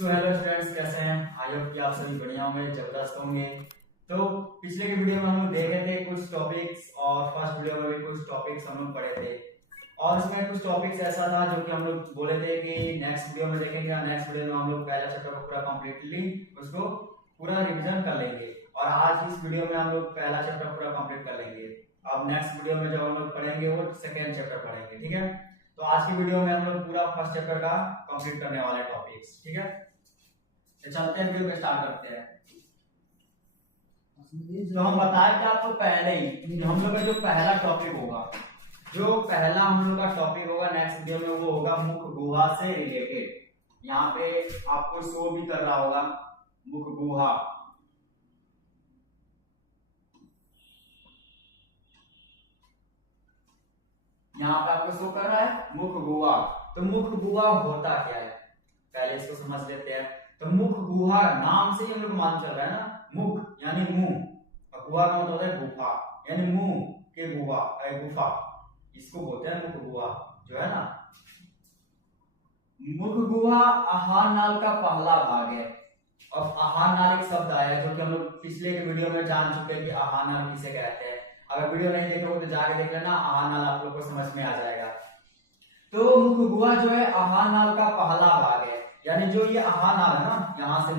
So hello students, कैसे हैं? I hope कि आप सभी बढ़िया होंगे, जबरदस्त होंगे। तो पिछले के वीडियो में हम लोग देखे थे कुछ टॉपिक्स और फर्स्ट वीडियो में भी कुछ टॉपिक्स हम लोग पढ़े थे और उसमें कुछ टॉपिक्स ऐसा था जो कि हम लोग बोले थे कि नेक्स्ट वीडियो में देखेंगे और नेक्स्ट वीडियो में हम लोग पहला चैप्टर को पूरा कंप्लीटली उसको पूरा रिवीजन कर लेंगे और आज इस वीडियो में हम लोग पहला चैप्टर पूरा कंप्लीट कर लेंगे। अब नेक्स्ट वीडियो में जो हम लोग पढ़ेंगे वो सेकेंड चैप्टर पढ़ेंगे, ठीक है। तो आज की वीडियो में हम लोग पूरा फर्स्ट चैप्टर का कंप्लीट करने वाले टॉपिक्स, ठीक है। तो चलते हैं, वीडियो में स्टार्ट करते हैं। तो हम बताए थे आपको पहले ही हम लोग का जो पहला टॉपिक होगा, जो पहला हम लोग का टॉपिक होगा नेक्स्ट वीडियो में वो होगा मुख गुहा से रिलेटेड। यहाँ पे आपको शो भी कर रहा होगा मुख गुहा। यहाँ पे आपको शो कर रहा है मुख गुहा। तो मुख गुहा होता क्या है, पहले इसको समझ लेते हैं। तो मुख गुहा नाम से ही हम लोग मान चल रहा है ना, मुख यानी मुंह और गुहा का मतलब होता है गुफा, यानी मुंह के गुफा, इसको बोलते हैं मुख गुहा जो है ना। मुख गुहा आहार नाल का पहला भाग है और आहार नाल एक शब्द आया है जो कि हम लोग पिछले के वीडियो में जान चुके हैं कि आहार नाल किसे कहते हैं। अगर वीडियो नहीं देखोगे तो जाके देख लेना, आहार नाल आप लोग को समझ में आ जाएगा। तो मुख गुहा जो है आहार नाल का पहला भाग है, यानी जो ये आहार नाल है ना, यहाँ से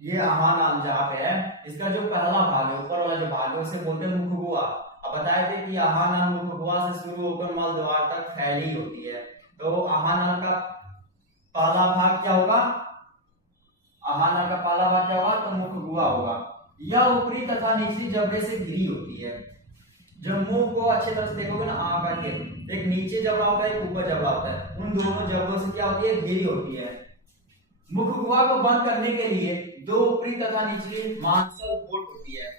ये आहार नाल जहाँ पे है इसका जो पहला भाग है, ऊपर वाला जो भाग है उसे बोलते हैं मुख गुहा। अब बताए थे कि आहार नाल मुख गुहा से शुरू होकर मल द्वार तक फैली होती है। तो आहार नाल का पहला भाग क्या होगा, आहार नाल का पहला भाग क्या होगा, तो मुख गुहा होगा। यह ऊपरी तथा निचली जबड़े से घिरी होती है। जब मुंह को अच्छे तरह से देखोगे ना, आंख करके एक नीचे जबड़ा होता है, एक ऊपर जबड़ा होता है, उन दोनों जबड़ों से क्या होती है, घिरी होती है। मुख गुहा को बंद करने के लिए दो ऊपरी तथा निचली मांसल बोट होती है।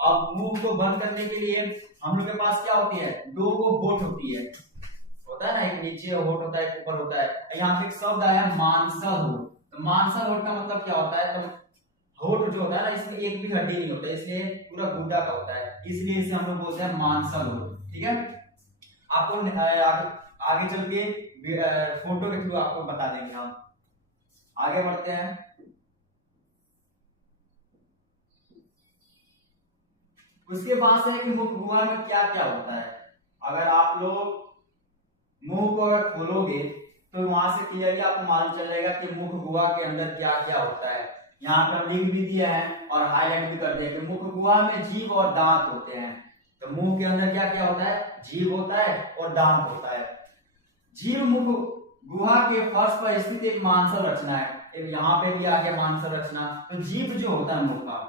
अब मुंह को बंद करने के लिए हम लोग के पास क्या होती है, दो को बोट होती है, होता है ना, एक नीचे होट होता है, एक ऊपर होता है। यहाँ पे एक शब्द आया मांसल होट। तो मांसल होट का मतलब क्या होता है, तो होठ जो होता है ना इसमें एक भी हड्डी नहीं होता, इसलिए पूरा गुड्डा का होता है, इसलिए इसे हम लोग बोलते हैं मांसल होठ, ठीक है। आपको आगे चल के फोटो के थ्रू आपको बता देंगे। हम आगे बढ़ते हैं। उसके बाद से है कि मुख गुहा में क्या क्या होता है। अगर आप लोग मुंह को अगर खोलोगे तो वहां से क्लियरली आपको मालूम चल जाएगा कि मुख गुहा के अंदर क्या क्या होता है। यहाँ पर लिख भी दिया है और हाईलाइट भी कर दिया कि मुख गुहा में जीभ और दांत होते हैं। तो मुंह के अंदर क्या क्या होता है, जीभ होता है और दांत होता है। जीभ मुख गुहा के फर्श पर स्थित एक मांसल रचना है, एक यहाँ पे भी आ गया मांसल रचना। तो जीभ जो होता है मुंह का,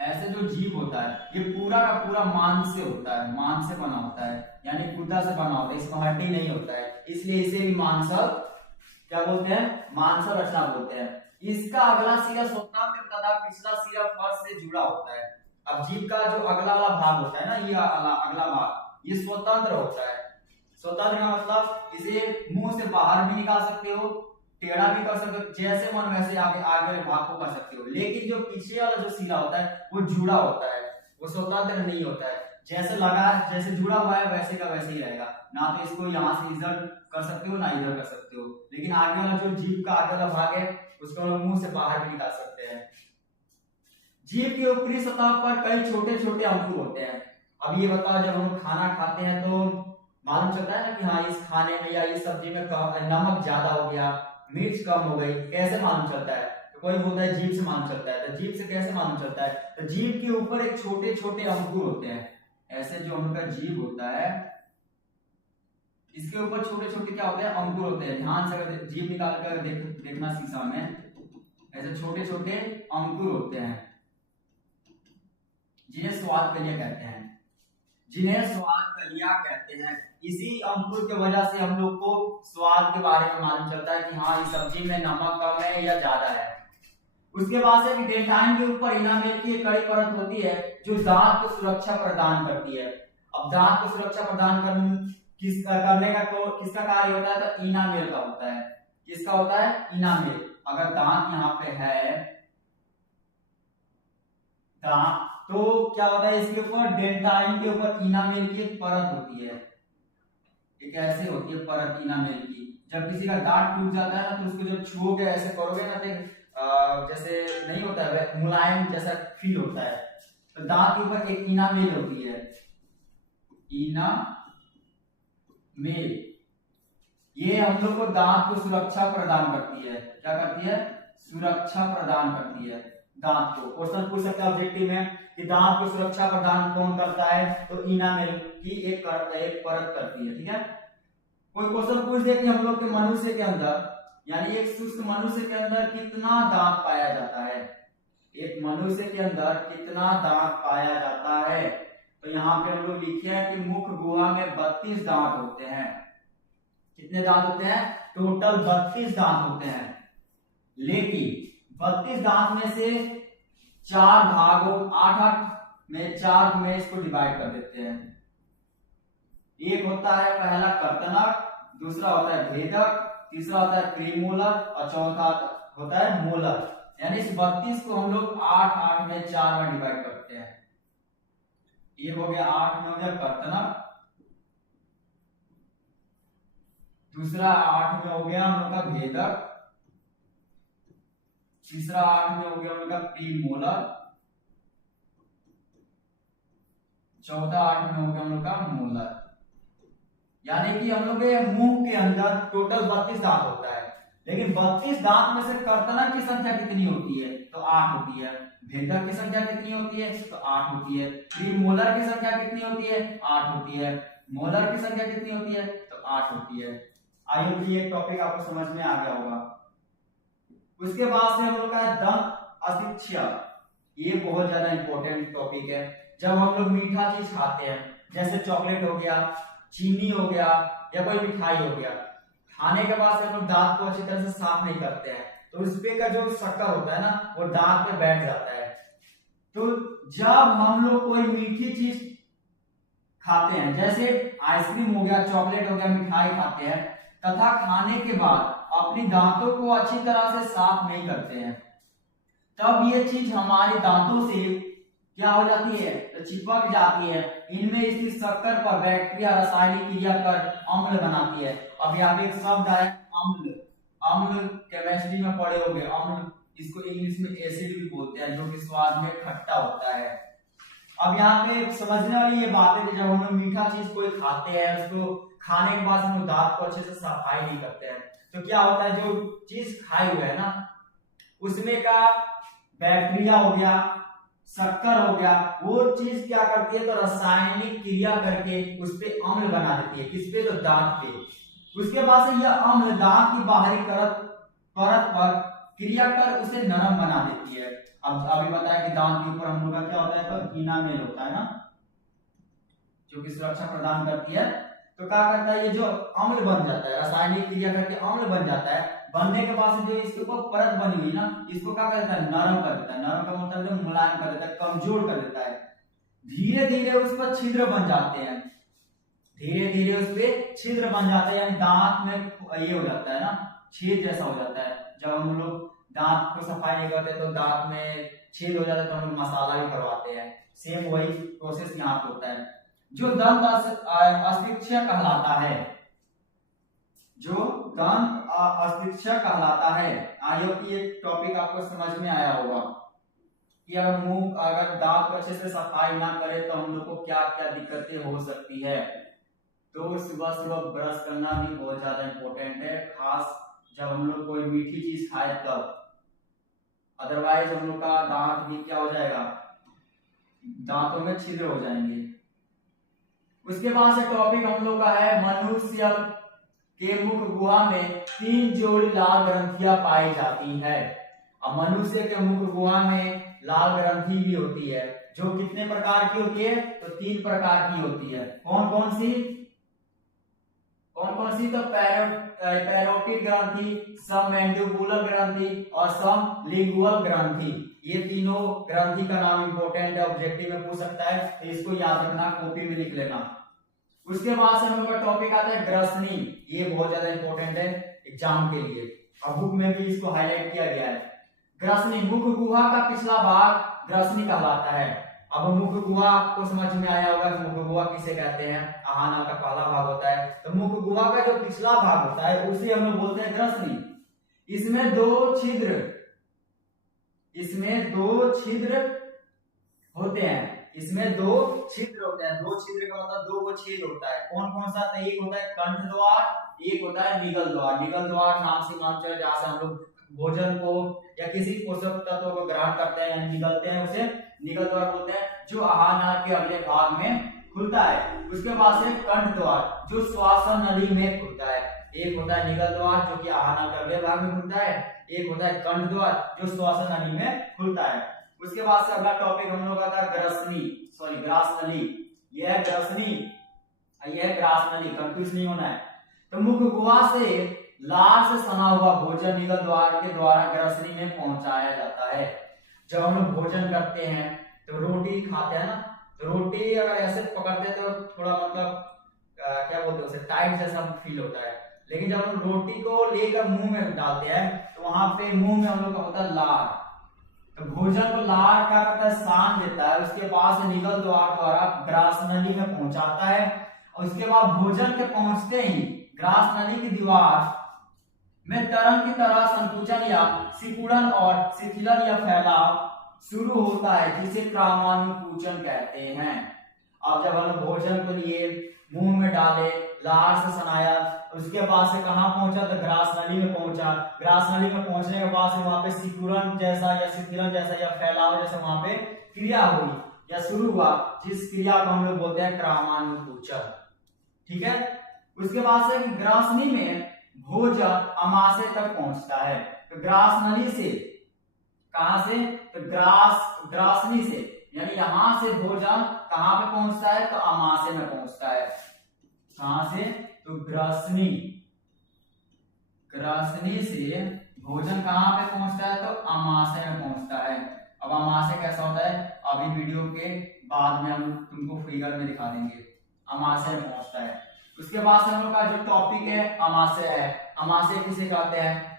ऐसे जो जीभ होता है ये पूरा का पूरा मांस से होता है, मांस से बना होता है, यानी गुदा से बना होता है, इसमें हड्डी नहीं होता है, इसलिए इसे भी मांसल क्या बोलते हैं, मांसल रचना बोलते हैं। इसका अगला सिरा स्वतंत्र तथा पिछला सिरा फर्श से जुड़ा होता है। अब जीभ का जो अगला वाला भाग होता है ना, ये अगला भाग ये स्वतंत्र होता है। स्वतंत्र का मतलब इसे मुंह से बाहर भी निकाल सकते हो, टेढ़ा भी कर सकते हो, जैसे मन वैसे आगे आगे भाग को कर सकते हो। लेकिन जो पीछे वाला जो सिरा होता है वो जुड़ा होता है, वो स्वतंत्र नहीं होता है। जैसे लगा, जैसे जुड़ा हुआ है वैसे का वैसे ही रहेगा, ना तो इसको यहाँ से इधर कर सकते हो ना इधर कर सकते हो। लेकिन आगे वाला जो जीभ का आगे वाला भाग है उसको हम मुंह से बाहर भी निकाल सकते हैं। जीभ की ऊपरी सतह पर कई छोटे छोटे अंकुर होते हैं। अब ये बताओ, जब हम खाना खाते हैं तो मालूम चलता है ना कि हाँ इस खाने में या इस सब्जी में नमक ज्यादा हो गया, मिर्च कम हो गई, कैसे मालूम चलता है, तो कोई बोलता है जीभ से मालूम चलता है। तो जीभ से कैसे मालूम चलता है, तो जीभ के ऊपर एक छोटे छोटे अंकुर होते हैं। ऐसे जो उनका जीभ होता है इसके ऊपर छोटे छोटे क्या होते हैं, अंकुर होते हैं। ध्यान से अगर जीभ निकाल कर देखना शीशा में, ऐसे छोटे छोटे अंकुर होते हैं जिन्हें स्वाद कलिया कहते हैं, जिन्हें स्वाद कलिया कहते हैं। इसी अंकुर की वजह से हम लोग को स्वाद के बारे में मालूम चलता है कि हाँ इस सब्जी में नमक कम है या ज्यादा है। उसके बाद से डेंटाइन के ऊपर इनामेल की एक कड़ी परत होती है जो दांत को सुरक्षा प्रदान करती है। अब दांत को सुरक्षा प्रदान करने का तो किसका कार्य होता है, तो इनामेल का होता है। किसका होता है, इनामेल। अगर दांत यहाँ पे है दांत, तो क्या होता है इसके ऊपर डेंटाइन के ऊपर इनामेल की एक परत होती है, एक ऐसे होती है परत इनामेल की, जब किसी का दांत टूट जाता है ना तो उसको जब छुओगे ऐसे करोगे ना तो जैसे नहीं होता है, मुलायम जैसा फील होता है। तो दांत के ऊपर एक इनामेल होती है, इनामेल, ये हम लोग को दांत को सुरक्षा प्रदान करती है। क्या करती है? सुरक्षा प्रदान करती है दांत को। क्वेश्चन पूछ सकता है ऑब्जेक्टिव में कि दांत को सुरक्षा प्रदान कौन करता है, तो इनामेल की एक परत करती है। ठीक है, कोई क्वेश्चन पूछ दे कि हम लोग के मनुष्य के अंदर, यानी एक सुस्त मनुष्य के अंदर कितना दांत पाया जाता है, एक मनुष्य के अंदर कितना दांत पाया जाता है, तो यहाँ पे हम लोग लिखे हैं कि मुख गुहा में 32 दांत होते हैं। कितने दांत होते हैं? टोटल 32 दांत होते हैं। लेकिन 32 दांत में से 4 भागों 8-8 में 4 में इसको डिवाइड कर देते हैं। एक होता है पहला कर्तनक, दूसरा होता है भेदक, तीसरा होता है प्रीमोलर और चौथा होता है मोलर। यानी इस 32 को हम लोग 8-8 में 4 में डिवाइड करते हैं। ये हो गया 8 में हो गया कर्तनक, दूसरा 8 में हो गया हम लोग का भेदक, तीसरा 8 में हो गया हम लोग का प्रीमोलर, चौथा 8 में हो गया हम लोग का मोलर। यानी कि हम लोग के मुंह के अंदर टोटल 32 दांत होता है, लेकिन 32 दांत में से कर्तनक की संख्या कितनी होती है? तो 8 होती है। भेदक की संख्या कितनी होती है? तो 8 होती है। प्रीमोलर की संख्या कितनी होती है? 8 होती है। मोलर की संख्या कितनी होती है? तो 8 होती है। आई होप ये टॉपिक आपको समझ में आ गया होगा। उसके बाद से हम लोग का दंत अस्थिक्ष्य, ये बहुत ज्यादा इंपॉर्टेंट टॉपिक है। जब हम लोग मीठा चीज खाते हैं, जैसे चॉकलेट हो गया, चीनी हो गया या कोई मिठाई हो गया, खाने के बाद से हम लोग दांत को अच्छी तरह से साफ नहीं करते हैं, तो उस पे का जो शक्कर होता है ना वो दांत पे बैठ जाता है। तो जब हम लोग कोई मीठी चीज खाते हैं, जैसे आइसक्रीम हो गया, चॉकलेट हो गया, मिठाई खाते हैं, तथा खाने के बाद अपनी दांतों को अच्छी तरह से साफ नहीं करते हैं, तब ये चीज हमारे दांतों से क्या हो जाती है? तो चिपक जाती है। इनमें स्थित शक्कर पर बैक्टीरिया रासायनिक क्रिया कर अम्ल बनाती है। अब यहाँ पे एक शब्द है अम्ल, अम्ल केमिस्ट्री में पढ़े होंगे। अम्ल, इसको इंग्लिश में एसिड भी बोलते हैं, जो कि स्वाद में खट्टा होता है। अब यहाँ पे समझने वाली ये बात है कि जब हम लोग मीठा चीज कोई खाते हैं, उसको खाने के बाद हम लोग दांत को अच्छे से सफाई नहीं करते हैं, तो क्या होता है, जो चीज खाए हुए है ना उसमें का बैक्टीरिया हो गया, शक्कर हो गया, वो चीज क्या करती है? तो रासायनिक क्रिया करके उस पे अम्ल बना देती है। किस पे? तो दांत पे। उसके बाद से यह अम्ल दांत की बाहरी परत पर क्रिया कर उसे नरम बना देती है। अब अभी बताया कि दांत के ऊपर हम लोग का क्या होता है? तो इनामेल होता है ना, जो कि सुरक्षा प्रदान करती है। तो क्या करता है? ये जो अम्ल बन जाता है, रासायनिक क्रिया करके अम्ल बन जाता है। बनने के बाद से जो इसके ऊपर परत बनी हुई ना, इसको क्या कर देता है? नरम कर देता है। नरम का मतलब मुलायम कर देता है, कमजोर कर देता है। धीरे धीरे उस पर छिद्र बन जाते हैं, धीरे धीरे उस पर छिद्र बन जाता है, यानी दांत में ये हो जाता है ना, छेद जैसा हो जाता है। जब हम लोग दांत को सफाई नहीं करते तो दांत में छेद हो जाता है, तो हम लोग मसाला भी भरवाते हैं। सेम वही प्रोसेस यहाँ पे होता है। जो दंत अस्थिक्ष्य कहलाता है, जो दंत अस्थिक्ष्य कहलाता है, आई होप ये टॉपिक आपको समझ में आया होगा कि अगर दांत को अच्छे से सफाई ना करे तो हम लोग को क्या क्या दिक्कतें हो सकती है। तो सुबह सुबह ब्रश करना भी बहुत ज्यादा इंपॉर्टेंट है, खास जब हम लोग कोई मीठी चीज खाए तब। अदरवाइज हम लोग का दांत भी क्या हो जाएगा? दांतों में छिद्र हो जाएंगे। उसके बाद से टॉपिक हम लोग का है मनुष्य के मुख गुहा में 3 जोड़ी लाल ग्रंथियां पाई जाती है। अब मनुष्य के मुख गुहा में लाल ग्रंथि भी होती है, जो कितने प्रकार की होती है? तो 3 प्रकार की होती है। कौन कौन सी? तो पैरोटिड ग्रंथि, सबमैंडिबुलर ग्रंथि और सबलिंगुअल ग्रंथि। ये तीनों ग्रंथि का नाम इंपॉर्टेंट है, ऑब्जेक्टिव में पूछ सकता है, तो इसको याद रखना, कॉपी में लिख लेना। उसके बाद से हम लोग का टॉपिक आता है ग्रसनी। ये बहुत ज्यादा इंपॉर्टेंट है एग्जाम के लिए, और बुक में भी इसको हाईलाइट किया गया है। ग्रसनी, मुख गुहा का पिछला भाग ग्रसनी कहलाता है। अब मुख गुहा आपको समझ में आया होगा कि मुख गुहा किसे कहते हैं। आहार नाल का पहला भाग होता है। तो मुख गुहा का जो पिछला भाग होता है उसे हम लोग बोलते हैं ग्रसनी। इसमें दो छिद्र होते हैं। इसमें दो छिद्र होते हैं। दो छिद्र का मतलब दो वो छेद होता है। कौन कौन सा? तो एक होता है कंठ द्वार, एक होता है निगल द्वार। निगल द्वार नाम से मान चले जहां से हम लोग भोजन को या किसी पोषक तत्व को ग्रहण करते हैं या निगलते हैं उसे निगल द्वार बोलते हैं, जो आहार नाल के अगले भाग में खुलता है। उसके बाद से कंठ द्वार जो श्वासन नली में खुलता है। एक होता है निगल द्वार जो कि आहार नाल के अगले भाग में खुलता है, एक होता है कंठ द्वार जो श्वासन नली में खुलता है। उसके बाद से अगला टॉपिक हम लोग का था ग्रास नली। यह ग्रसनी, यह ग्रास नली, कंफ्यूज नहीं होना है। तो मुख गुहा से लार से सना हुआ भोजन निगल द्वार के द्वारा ग्रसनी में पहुंचाया जाता है। जब हम लोग भोजन करते हैं तो रोटी खाते हैं ना, तो रोटी अगर ऐसे पकड़ते हैं तो थोड़ा मतलब क्या बोलते हैं उसे, टाइट जैसा फील होता है। लेकिन जब हम रोटी को लेकर मुंह में डालते हैं तो वहां पे मुंह में हम लोग का होता है लार। तो भोजन को लार क्या करता है? सान देता है। उसके बाद से निगल द्वार द्वारा ग्रास नली में पहुंचाता है। और उसके बाद भोजन के पहुंचते ही ग्रास नली की दीवार में तरंग की तरह संकुचन या सिकुड़न और शिथिलन या फैलाव शुरू होता है, जिसे क्रामानुकुचन कहते हैं। अब जब हम भोजन को लिए मुंह में डाले, लार से सनाया, उसके बाद से कहां पहुंचा? तो ग्रास नली में पहुंचा। ग्रास नली में पहुंचने के बाद से वहां पे सिकुड़न जैसा या शिथिलन जैसा या फैलाव जैसा वहां पे क्रिया हुई या शुरू हुआ, जिस क्रिया को हम लोग बोलते हैं क्रामानुकुचन। ठीक है। उसके बाद से ग्रासनी में भोजन अमाशय तक पहुंचता है। तो ग्रास नली से कहां से? तो ग्रासनी से, यानी यहां से भोजन कहां पे पहुंचता है? तो अमाशय में पहुंचता है। कहां से? तो ग्रासनी से भोजन कहां पे पहुंचता है? तो अमाशय में पहुंचता है। अब अमाशय कैसा होता है अभी वीडियो के बाद में हम तुमको फिगर में दिखा देंगे। अमाशय में पहुंचता है। उसके बाद से हम लोग का जो टॉपिक है अमाशय है। अमाशय किसे कहते हैं?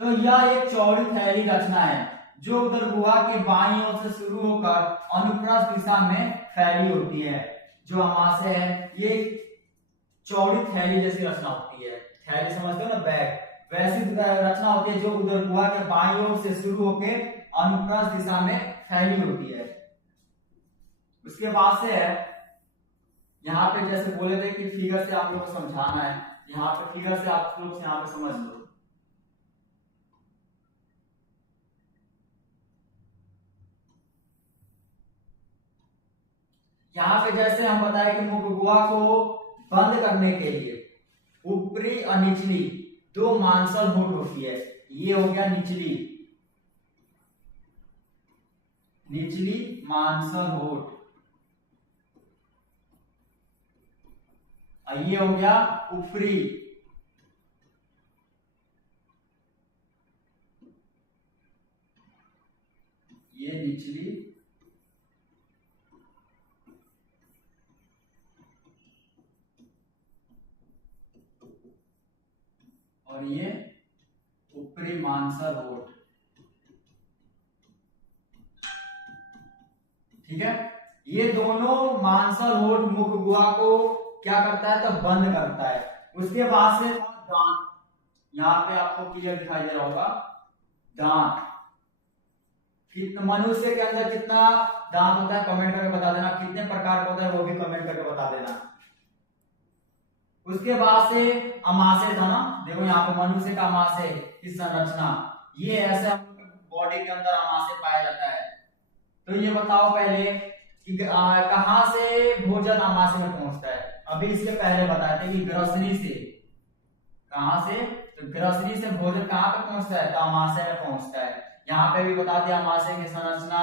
तो यह एक चौड़ी थैली रचना है जो उदर गुहा के बाईं ओर से शुरू होकर अनुप्रस्थ दिशा में फैली होती है। जो अमाशय है ये चौड़ी थैली जैसी रचना होती है। थैली समझते हो ना, बैग, वैसी रचना होती है जो उदर गुहा के बाईं ओर से शुरू होकर अनुप्रस्थ दिशा में फैली होती है। उसके बाद से है यहाँ पे जैसे बोले थे कि फिगर से आप लोग को समझाना है, यहाँ पे फिगर से आप लोग यहाँ पे समझ लो। यहाँ पे जैसे हम बताए कि मुख गुहा को बंद करने के लिए ऊपरी और निचली दो मांसल होठ होती है। ये हो गया निचली मांसल होठ, ये हो गया ऊपरी। ये निचली और ये ऊपरी मांसल होठ। ठीक है। ये दोनों मांसल होठ मुख गुहा को क्या करता है? तो बंद करता है। उसके बाद से दांत, यहाँ पे आपको क्लियर दिखाई दे रहा होगा दांत। मनुष्य के अंदर कितना दांत होता है कमेंट करके बता देना। कितने प्रकार का होता है वो भी कमेंट करके बता देना। उसके बाद से अमाशय था ना, देखो यहाँ पे मनुष्य का अमाशय की संरचना, ये ऐसे बॉडी के अंदर अमाशय पाया जाता है। तो ये बताओ पहले कि कहां से भोजन अमाशय में पहुंचता है। अभी इसके पहले बताए थे कि ग्रसनी से, कहां से? तो ग्रसनी से भोजन कहां पे पहुंचता है? तो अमाशय में पहुंचता है। यहाँ पे भी बता दिया अमाशय की संरचना,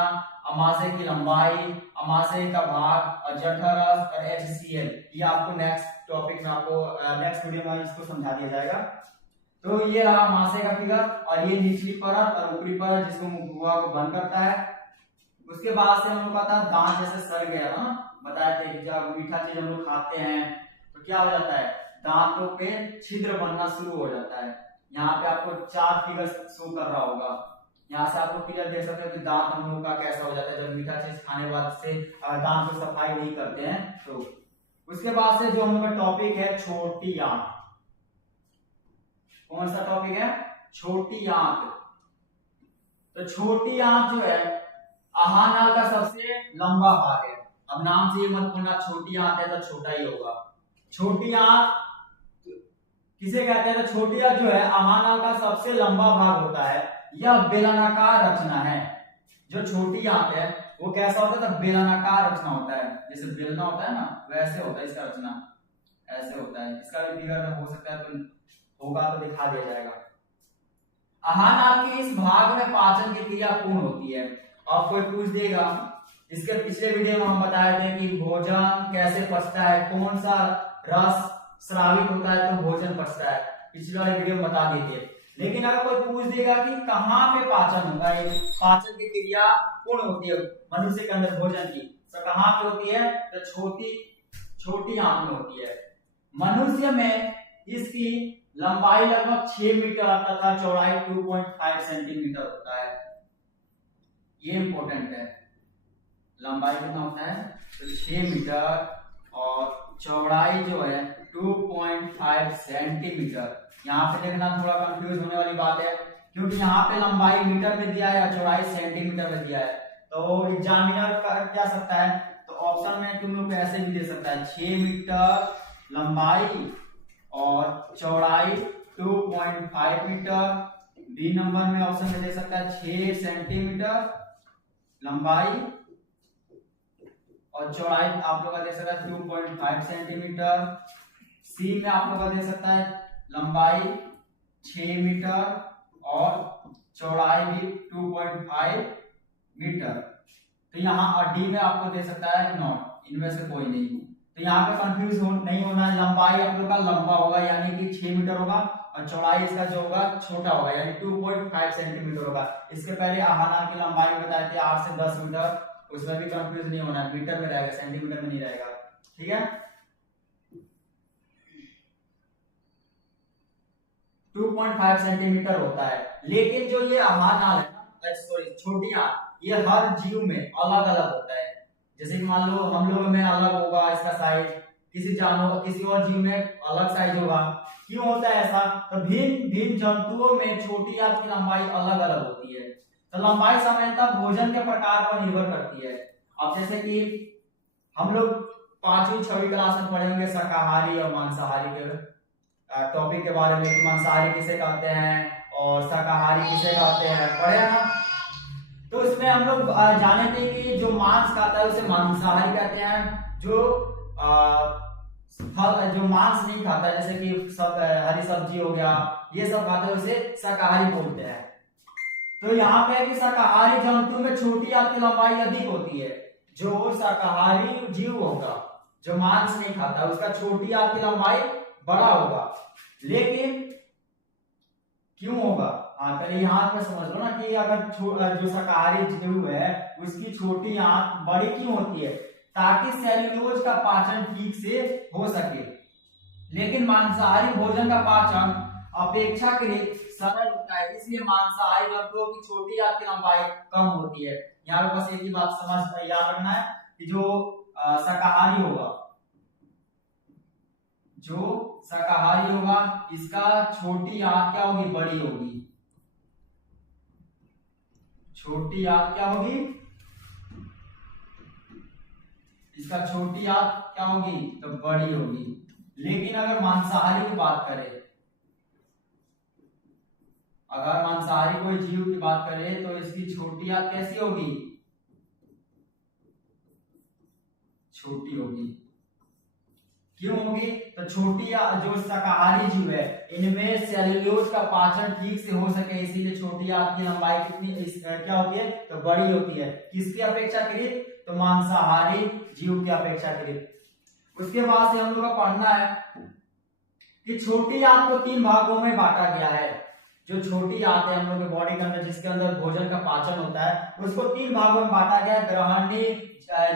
अमाशय की लंबाई, अमाशय का भाग और जठरस और HCl। ये आपको नेक्स्ट टॉपिक में आपको नेक्स्ट वीडियो में इसको समझा दिया जाएगा। तो ये रहा अमाशय का फिगर और ये निचली परत और ऊपरी परत जिसको मुख गुहा को बंद करता है। उसके बाद से हम लोग पता दांत जैसे सड़ गया ना, बताया थे कि जब मीठा चीज हम लोग खाते हैं तो क्या हो जाता है? दांतों पे छिद्र बनना शुरू हो जाता है। यहाँ पे आपको 4 फिगर शो कर रहा होगा। यहाँ से आपको क्लियर देख सकते हो कि दांत हम लोगों का कैसा हो जाता है जब मीठा चीज खाने बाद से दांत को सफाई नहीं करते हैं तो। उसके बाद से जो हम लोग का टॉपिक है छोटी आंत। कौन सा टॉपिक है? छोटी आंत। तो छोटी आंत जो है आहार नाल का सबसे लंबा भाग है। अब नाम से ये मत बोलना छोटी आंत है तो छोटा ही होगा। छोटी आंत किसे कहते हैं? तो छोटी आंत जो है आहार नाल का सबसे लंबा भाग होता है। यह बेलनाकार रचना है। जो छोटी आंत है वो कैसा होता है? तो बेलनाकार रचना होता है। जैसे बेलना होता है ना वैसे होता है इसका रचना, ऐसे होता है। इसका भी फिगर हो सकता है तो होगा तो दिखा दिया जाएगा। आहार नाल के इस भाग में पाचन की क्रिया पूर्ण होती है। अब कोई पूछ देगा, इसके पिछले वीडियो में हम बताए थे कि भोजन कैसे पचता है, कौन सा रस स्रावित होता है तो भोजन पचता है, पिछले वाले वीडियो में बता दिए थे। लेकिन अगर कोई पूछ देगा कि कहाँ पे पाचन होता है, पाचन की क्रिया पूर्ण होती है मनुष्य के अंदर भोजन की, तो कहाँ पे होती है? तो छोटी आंत में होती है। मनुष्य में इसकी लंबाई लगभग 6 मीटर तथा चौड़ाई 2.5 सेंटीमीटर होता है। ये इंपॉर्टेंट है। लंबाई कितना होता है? तो 6 मीटर और चौड़ाई जो है 2.5 सेंटीमीटर। यहाँ पे देखना थोड़ा कंफ्यूज होने वाली बात है क्योंकि यहाँ पे लंबाई मीटर में दिया है और चौड़ाई सेंटीमीटर में दिया है। तो एग्जामिनर कर क्या सकता है? तो ऑप्शन में तुम लोग ऐसे भी दे सकता है 6 मीटर लंबाई और चौड़ाई 2.5 मीटर। बी नंबर में ऑप्शन में दे सकता है 6 सेंटीमीटर लंबाई और चौड़ाई आप लोग का दे सकता है 2.5 सेंटीमीटर। सी में आप लोग का दे सकता है लंबाई 6 मीटर और चौड़ाई भी 2.5 मीटर। तो यहाँ और डी में आपको दे सकता है नॉट, इनमें से कोई नहीं। तो यहाँ पे कंफ्यूज नहीं होना है। लंबाई आप लोग का लंबा होगा यानी कि 6 मीटर होगा और चौड़ाई इसका जो होगा छोटा होगा यानी 2.5 सेंटीमीटर होगा। इसके पहले आहार नाल की लंबाई बताए थे 8 से 10 मीटर, उसमें भी कंफ्यूज नहीं होना, मीटर में रहेगा, सेंटीमीटर में नहीं रहेगा। ठीक है, 2.5 सेंटीमीटर होता है। लेकिन जो ये आहार नाल है ना, सॉरी छोटी आंत, ये हर जीव में अलग अलग होता है। जैसे कि मान लो हम लोग में अलग होगा इसका साइज, किसी जानवर किसी और जीव में अलग साइज होगा। क्यों होता है ऐसा? तो भिन्न भिन्न जंतुओं में छोटी आंत की लंबाई अलग अलग होती है। तो लंबाई सामान्यतः भोजन के प्रकार पर निर्भर करती है। अब जैसे कि हम लोग 5वीं 6वीं क्लास में पढ़ेंगे शाकाहारी और मांसाहारी के टॉपिक के बारे में, कि मांसाहारी किसे कहते हैं और शाकाहारी किसे कहते हैं, पढ़े ना। तो इसमें हम लोग जाने थे कि जो मांस खाता है उसे मांसाहारी कहते हैं, जो मांस नहीं खाता जैसे कि सब हरी सब्जी हो गया ये सब खाता है उसे शाकाहारी बोलते हैं। तो यहाँ पे कि शाकाहारी जंतु में छोटी आंत की लंबाई अधिक होती है। जो शाकाहारी जीव होगा जो मांस नहीं खाता उसका छोटी आंत की लंबाई बड़ा होगा। लेकिन क्यों होगा? हाँ पहले यहाँ पे समझ लो ना कि अगर जो शाकाहारी जीव है उसकी छोटी आंत बड़ी क्यों होती है? ताकि सेल्यूलोज का पाचन ठीक से हो सके। लेकिन मांसाहारी भोजन का पाचन अपेक्षाकृत सरल होता है, इसलिए मांसाहारी जंतुओं की छोटी आंत की लंबाई कम होती है। यहाँ पे बस एक ही बात समझ याद रखना है कि जो शाकाहारी होगा इसका छोटी आंत क्या होगी? बड़ी होगी। छोटी आंत क्या होगी? इसका छोटी आंत क्या होगी? तो बड़ी होगी। लेकिन अगर मांसाहारी की बात करें, अगर मांसाहारी कोई जीव की बात करें तो इसकी छोटी आंत कैसी होगी? छोटी होगी। क्यों होगी? तो छोटी जो शाकाहारी जीव है इनमें सेल्यूलोज का पाचन ठीक से हो सके, इसीलिए छोटी आंत की लंबाई कितनी क्या होती है? तो बड़ी होती है। किसकी अपेक्षाकृत? तो मांसाहारी जीव की अपेक्षाकृत। उसके बाद से हम लोग को पढ़ना है कि छोटी आंत को 3 भागों में बांटा गया है। जो छोटी आंत है हम लोग के बॉडी के अंदर जिसके अंदर भोजन का पाचन होता है उसको 3 भागों में बांटा गया है, ग्रहणी,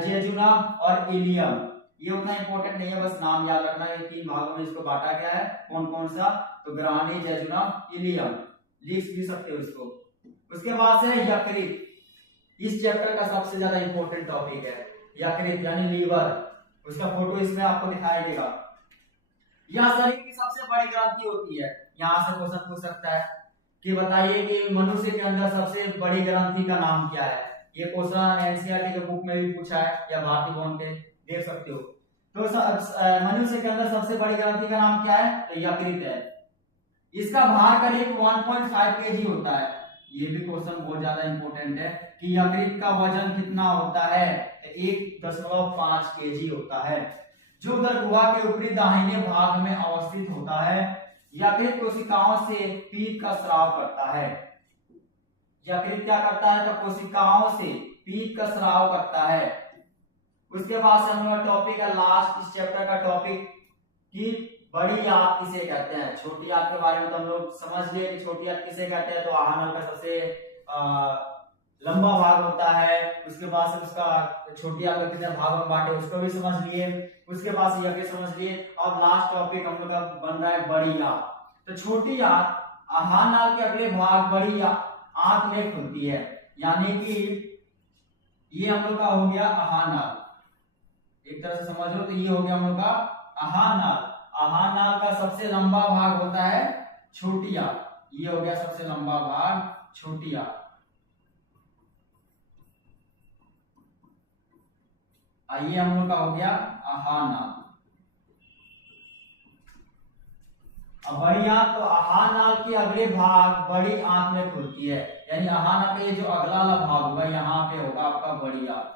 जेजुनम और इलियम। ये उतना इंपॉर्टेंट नहीं है, बस नाम याद रखना। ये 3 भागों में इसको बांटा गया है। कौन कौन सा? तो ग्रहणी, जेजुनम, इलियम। लिख भी सकते हो इसको। उसके बाद से यकृत, इस चैप्टर का सबसे ज्यादा इंपॉर्टेंट टॉपिक है यकृत यानी लीवर। उसका फोटो इसमें आपको दिखाई देगा। यह शरीर की सबसे बड़ी ग्रंथि होती है। यहाँ से क्वेश्चन पूछ सकता है कि बताइए कि मनुष्य के अंदर सबसे बड़ी ग्रंथि का नाम क्या है। ये क्वेश्चन एनसीईआरटी के बुक में भी पूछा है या भारतीय भवन पे देख सकते हो। तो मनुष्य के अंदर सबसे बड़ी ग्रंथि का नाम क्या है, तो यकृत है। इसका भार करीब 1.5 kg होता है। ये भी क्वेश्चन बहुत ज्यादा इंपॉर्टेंट है कि यकृत का वजन कितना होता है, 1.5 kg होता है, जो उदर गुहा के ऊपरी दाहिने भाग में अवस्थित होता है। यकृत कोशिकाओं से पीत का स्राव करता है। यकृत क्या करता है, तो कोशिकाओं से पीत का स्राव करता है। उसके बाद से हम लोग टॉपिक है लास्ट इस चैप्टर का टॉपिक कि बड़ी आंत किसे कहते हैं। छोटी आंत के बारे में तो हम लोग समझ लिए कि छोटी आंत किसे कहते हैं, तो आहार नल का सबसे लंबा भाग होता है। उसके बाद से उसका छोटी आंत को कितने भागों में बांटे उसको भी समझ लिए। उसके बाद से यकृत समझ लिए। अब लास्ट टॉपिक हम लोग का बन रहा है बड़ी आंत। तो छोटी आंत आहार नाल के अगले भाग बड़ी आंत में खुलती है, यानी कि ये हम लोग का हो गया आहार नाल। एक तरह से समझ लो तो ये हो गया हम लोग का आहार नाल। आहार नाल का सबसे लंबा भाग होता है छोटी आंत। ये हो गया सबसे लंबा भाग छोटी आंत। ये हम लोग का हो गया आहार नाल। अब बड़ी आंत, तो आहार नाल के अगले भाग बड़ी आंत में खुलती है, यानी आहार नाल का ये जो अगला वाला भाग होगा यहाँ पे होगा आपका बड़ी आंत।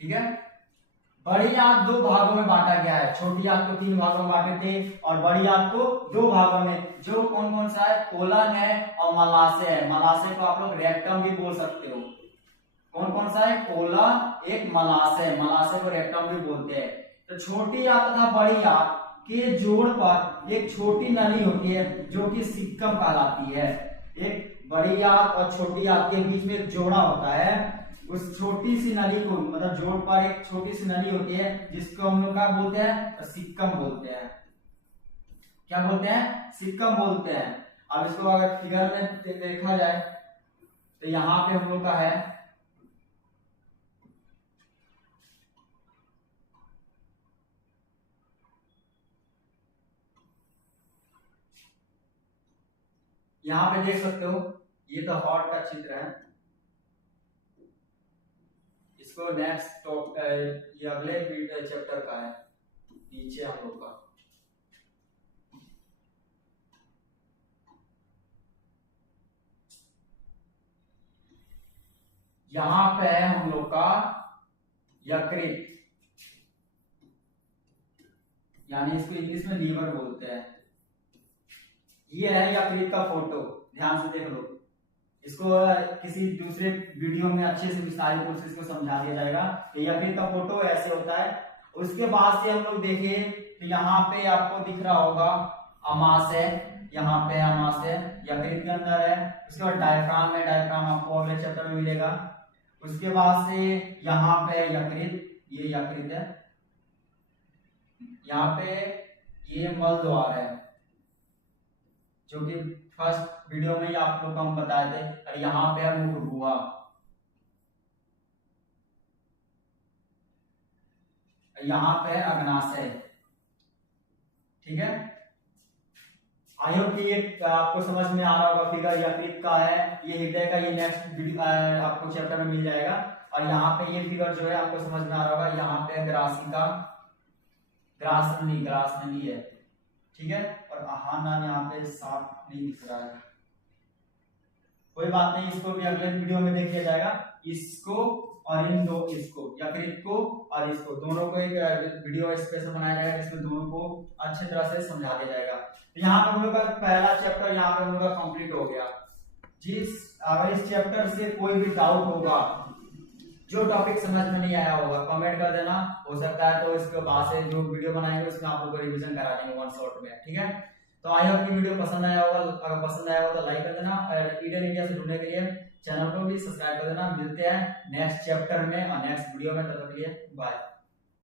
ठीक है। बड़ी आंत दो भागों में बांटा गया है। छोटी आंत को 3 भागों में बांटे थे और बड़ी आंत को 2 भागों में, जो कौन कौन सा है, कोलन है और मलाशय है। मलाशय को आप लोग रेक्टम भी बोल सकते हो। कौन कौन सा है, कोलन, एक मलाशय, मलाशय को रेक्टम भी बोलते हैं। तो छोटी आंत तथा बड़ी आंत के जोड़ पर एक छोटी नली होती है जो कि सिक्कम कहलाती है। एक बड़ी आंत और छोटी आंत के बीच में एक जोड़ा होता है। उस छोटी सी नली को, मतलब जोड़ पर एक छोटी सी नली होती है जिसको हम लोग क्या बोलते हैं, सिक्कम बोलते हैं। क्या बोलते हैं, सिक्कम बोलते हैं। अब इसको अगर फिगर में देखा जाए तो यहाँ पे हम लोग का है यहाँ पे देख सकते हो, ये तो हार्ट का चित्र है। इसको नेक्स्ट टॉप ये अगले चैप्टर का है, नीचे हम लोग का। यहाँ पे है हम लोग का यकृत, यानी इसको इंग्लिश में लीवर बोलते हैं। ये है यकृत का फोटो, ध्यान से देख लो। इसको किसी दूसरे वीडियो में अच्छे से विस्तारित रूप से इसको समझा दिया जाएगा कि यकृत का फोटो ऐसे होता है। उसके बाद से हम लोग देखें तो यहाँ पे आपको दिख रहा होगा अमाशय, यहाँ पे अमाशय यकृत के अंदर है। उसके बाद डायफ्राम है, डायफ्राम आपको अगले चैप्टर में मिलेगा। उसके बाद से यहाँ पे यकृत, ये यकृत है। यहाँ पे ये मल द्वार है, जो कि फर्स्ट वीडियो में ही आप लोग को हम बताए थे। और यहाँ पे है मुख गुहा, यहाँ पे है अग्नाशय। ठीक है। आई होप कि ये आपको समझ में आ रहा होगा। फिगर यकृत का है, ये हृदय का, ये नेक्स्ट वीडियो आपको चैप्टर में मिल जाएगा। और यहाँ पे ये फिगर जो है आपको समझ में आ रहा होगा, यहाँ पे ग्रासिका, ग्रासनली है। ठीक है। और आहार नाल यहाँ पे साफ नहीं दिख रहा है, कोई बात नहीं, इसको भी अगले वीडियो में देख लिया जाएगा। इसको और इन दो, इसको यकृत को और इसको दोनों को एक वीडियो स्पेशल बनाया जाएगा जिसमें दोनों को अच्छे तरह से समझा दिया जाएगा। तो यहाँ पे हम लोग का पहला चैप्टर यहाँ पे हम लोग का कंप्लीट हो गया। अगर इस चैप्टर से कोई भी डाउट होगा, जो टॉपिक समझ में नहीं आया होगा, कमेंट कर देना। हो सकता है तो इसके बाद से जो वीडियो बनाएंगे उसमें आप लोग को रिवीजन करा देंगे 1 शॉट में। ठीक है। तो आई होप कि वीडियो पसंद आया होगा। अगर पसंद आया होगा तो लाइक कर देना और ईडन इंडिया से जुड़ने के लिए चैनल को भी सब्सक्राइब कर देना। मिलते हैं नेक्स्ट चैप्टर में और नेक्स्ट वीडियो में, तब तक के लिए बाय।